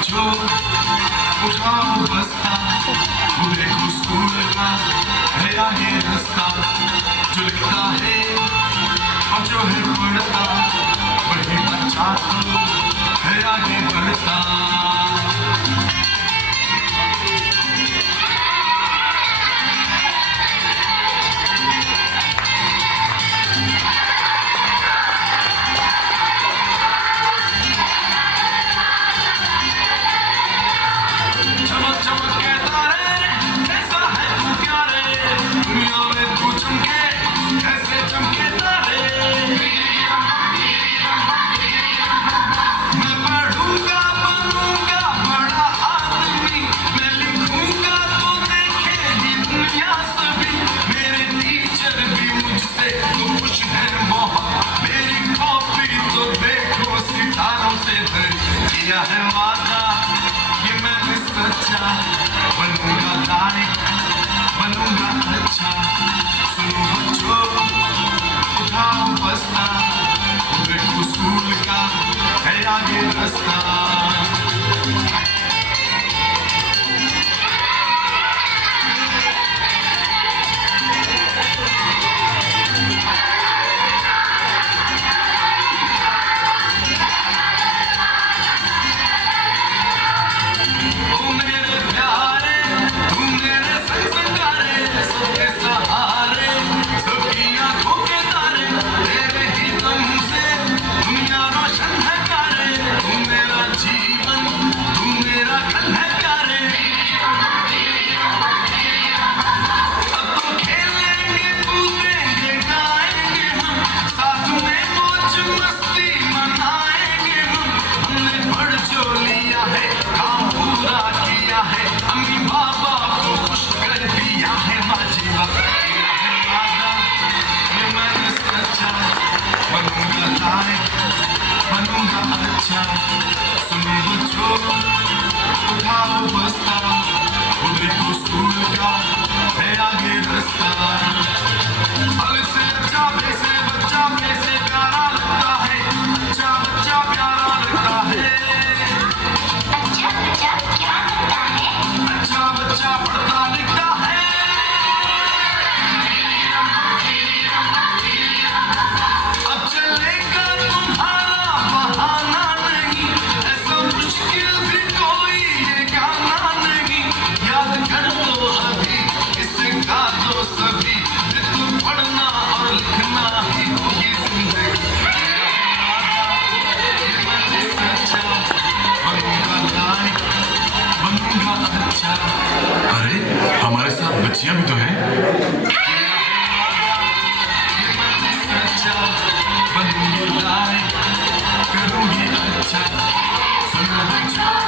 बच्चों उठाओ बस्ता, वो देखो स्कूल का है आगे रास्ता, जो लिखता है और जो है पढ़ता, वही बच्चा तो है आगे बढ़ता। किया है वादा ये मैंने सच्चा, बनूंगा लायक बनूंगा अच्छा। सुनो बच्चों उठाओ बस्ता, देखो स्कूल का है आगे रास्ता। बनूंगा अच्छा। सुनो बच्चों उठाओ बस्ता, वो देखो स्कूल का है आगे रास्ता। फल से अच्छा वैसे बच्चा कैसे प्यारा लगता है, अच्छा बच्चा प्यारा लगता है। अच्छा बच्चा क्या लगता है? अच्छा बच्चा पढ़ता लिखता है। अब चलेगा तुम्हारा बहाना नहीं, ऐसा मुश्किल भी कोई ये गाना नहीं। याद कर लो अभी इसका दो सभी, तो पढ़ना और लिखना ही होगी जिंदगी। ये सच्चा बनूंगा लायक बनूंगा अच्छा। अरे हमारे साथ बच्चियां भी तो हैं। बनूंगी लायक करूंगी अच्छा। सुनो बच्चों